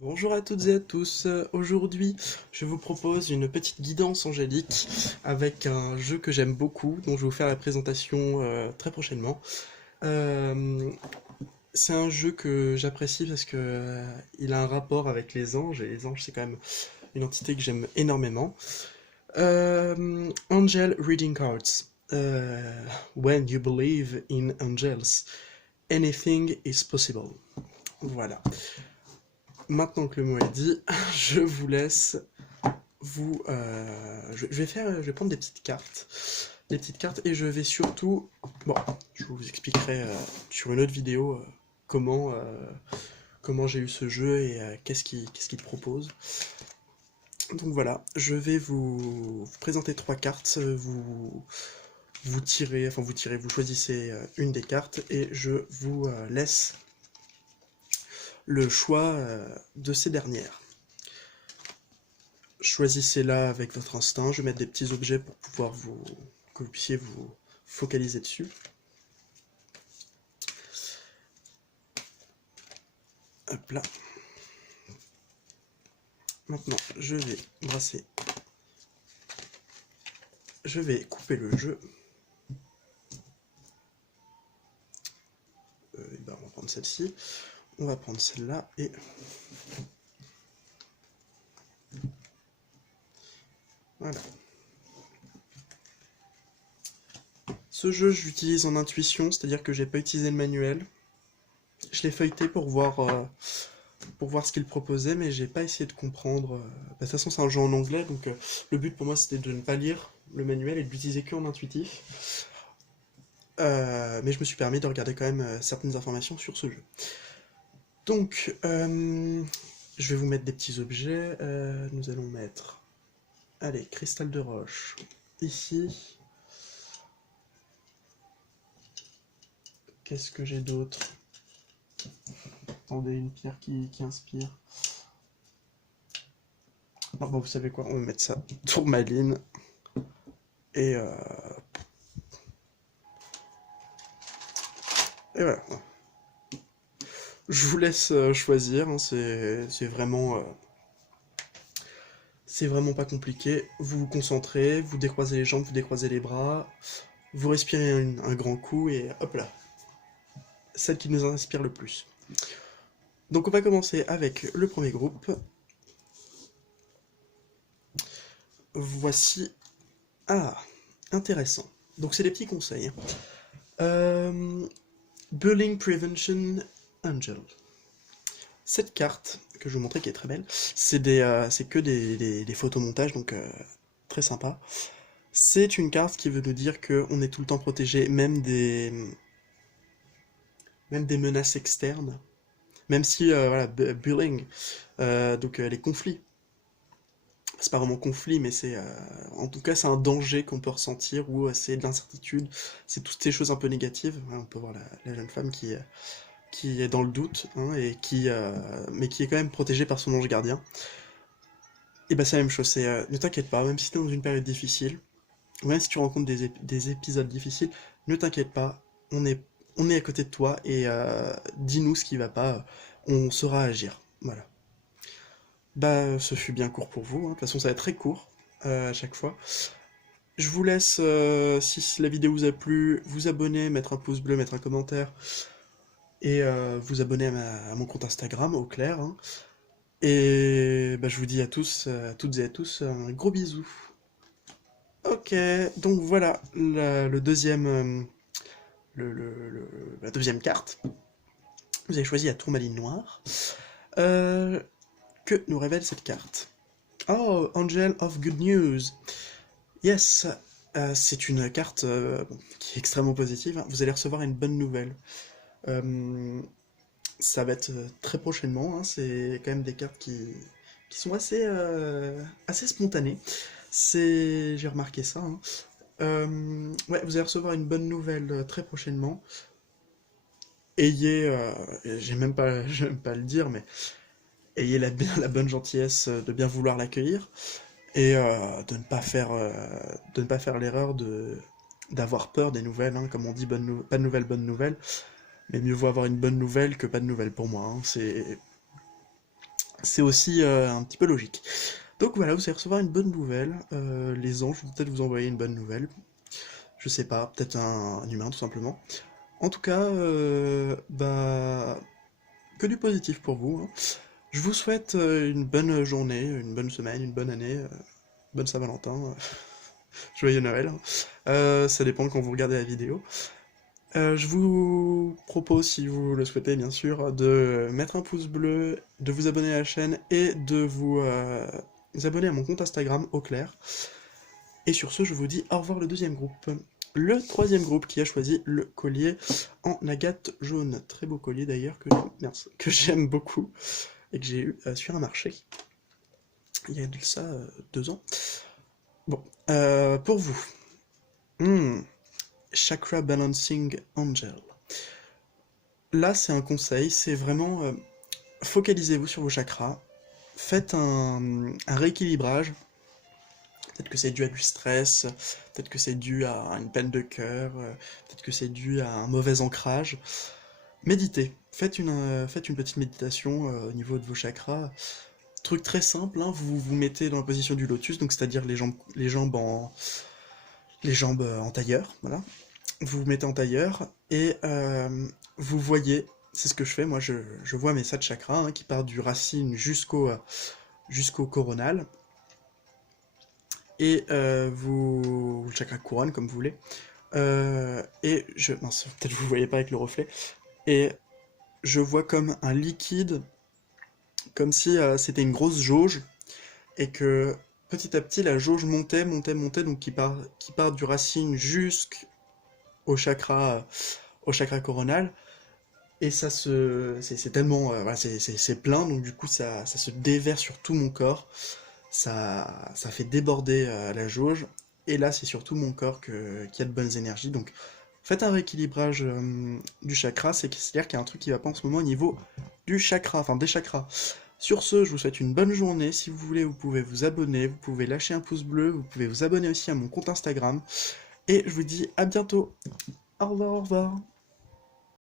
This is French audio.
Bonjour à toutes et à tous. Aujourd'hui, je vous propose une petite guidance angélique avec un jeu que j'aime beaucoup, dont je vais vous faire la présentation très prochainement. Euh, c'est un jeu que j'apprécie parce que il a un rapport avec les anges, et les anges, c'est quand même une entité que j'aime énormément. Angel Reading Cards. When you believe in angels, anything is possible. Voilà. Maintenant que le mot est dit, je vous laisse je vais prendre des petites cartes, et je vais surtout, bon, je vous expliquerai sur une autre vidéo comment comment j'ai eu ce jeu et qu'est-ce qu'il propose. Donc voilà, je vais vous présenter trois cartes. Vous choisissez une des cartes et je vous laisse le choix de ces dernières. Choisissez-la avec votre instinct. Je vais mettre des petits objets pour pouvoir que vous puissiez vous focaliser dessus. Hop là. Maintenant, je vais brasser. Je vais couper le jeu. On va prendre celle-ci. On va prendre celle-là et... Voilà. Ce jeu, je l'utilise en intuition, c'est-à-dire que j'ai pas utilisé le manuel. Je l'ai feuilleté pour voir ce qu'il proposait, mais j'ai pas essayé de comprendre. De toute façon, c'est un jeu en anglais, donc le but pour moi c'était de ne pas lire le manuel et de l'utiliser que en intuitif. Mais je me suis permis de regarder quand même certaines informations sur ce jeu. Donc, je vais vous mettre des petits objets. Nous allons mettre, allez, cristal de roche ici. Qu'est-ce que j'ai d'autre? Attendez, une pierre qui inspire. Non, bon, vous savez quoi, on va mettre ça, tourmaline. Et, euh... et voilà. Je vous laisse choisir, hein, c'est vraiment pas compliqué. Vous vous concentrez, vous décroisez les jambes, vous décroisez les bras, vous respirez un grand coup et hop là. Celle qui nous inspire le plus. Donc on va commencer avec le premier groupe. Voici... Ah, intéressant. Donc c'est des petits conseils. Bullying Prevention Angel. Cette carte, que je vais vous montrer qui est très belle, c'est que des photomontages, donc très sympa. C'est une carte qui veut nous dire qu'on est tout le temps protégé, même des menaces externes. Même si, voilà, bullying, les conflits. C'est pas vraiment conflit, mais en tout cas, c'est un danger qu'on peut ressentir, ou c'est de l'incertitude, c'est toutes ces choses un peu négatives. Ouais, on peut voir la jeune femme qui est dans le doute, hein, mais qui est quand même protégée par son ange gardien. Et bah c'est la même chose, ne t'inquiète pas, même si t'es dans une période difficile, ou même si tu rencontres des épisodes difficiles, ne t'inquiète pas, on est à côté de toi, et dis-nous ce qui va pas, on saura agir. Voilà. Bah, ce fut bien court pour vous, hein. De toute façon, ça va être très court à chaque fois. Je vous laisse, si la vidéo vous a plu, vous abonner, mettre un pouce bleu, mettre un commentaire, et vous abonner à mon compte Instagram, au clair, hein. Et bah, je vous dis à tous, à toutes et à tous, un gros bisou. Ok, donc voilà, le deuxième, la deuxième carte. Vous avez choisi la tourmaline noire. Euh, que nous révèle cette carte? Oh, Angel of Good News. Yes, c'est une carte qui est extrêmement positive, hein. Vous allez recevoir une bonne nouvelle. Euh, Ça va être très prochainement, hein. C'est quand même des cartes qui sont assez spontanées. J'ai remarqué ça, hein. Ouais, vous allez recevoir une bonne nouvelle très prochainement. Ayez, je vais même pas le dire, mais ayez la bonne gentillesse de bien vouloir l'accueillir et de ne pas faire l'erreur d'avoir peur des nouvelles, hein. Comme on dit, pas de nouvelles, bonne nouvelle. Mais mieux vaut avoir une bonne nouvelle que pas de nouvelles pour moi, hein. c'est aussi un petit peu logique. Donc voilà, vous allez recevoir une bonne nouvelle. Les anges vont peut-être vous envoyer une bonne nouvelle. Je sais pas, peut-être un humain tout simplement. En tout cas, bah, que du positif pour vous, hein. Je vous souhaite une bonne journée, une bonne semaine, une bonne année, bonne Saint-Valentin, joyeux Noël, hein. Ça dépend quand vous regardez la vidéo. Je vous propose, si vous le souhaitez bien sûr, de mettre un pouce bleu, de vous abonner à la chaîne et de vous abonner à mon compte Instagram au clair. Et sur ce, je vous dis au revoir le deuxième groupe. Le troisième groupe qui a choisi le collier en agate jaune. Très beau collier d'ailleurs que j'aime beaucoup et que j'ai eu sur un marché il y a de ça 2 ans. Bon, pour vous, Chakra Balancing Angel. Là, c'est un conseil, c'est vraiment focalisez-vous sur vos chakras, faites un rééquilibrage. Peut-être que c'est dû à du stress, peut-être que c'est dû à une peine de cœur, peut-être que c'est dû à un mauvais ancrage. Méditez, faites une petite méditation au niveau de vos chakras. Truc très simple, hein, vous vous mettez dans la position du lotus, donc c'est-à-dire les jambes en tailleur, voilà. Vous vous mettez en tailleur et vous voyez, c'est ce que je fais, moi je vois mes 7 chakras hein, qui partent du racine jusqu'au coronal. Et le chakra couronne comme vous voulez. Mince, peut-être vous ne voyez pas avec le reflet. Et je vois comme un liquide, comme si c'était une grosse jauge, et que petit à petit la jauge montait, montait, montait, donc qui part du racine au chakra coronal. Et c'est tellement, voilà, c'est plein, donc du coup ça se déverse sur tout mon corps. Ça fait déborder la jauge. Et là, c'est surtout mon corps qui a de bonnes énergies. Donc, faites un rééquilibrage du chakra. C'est-à-dire qu'il y a un truc qui va pas en ce moment au niveau du chakra, enfin des chakras. Sur ce, je vous souhaite une bonne journée. Si vous voulez, vous pouvez vous abonner, vous pouvez lâcher un pouce bleu, vous pouvez vous abonner aussi à mon compte Instagram. Et je vous dis à bientôt. Au revoir, au revoir.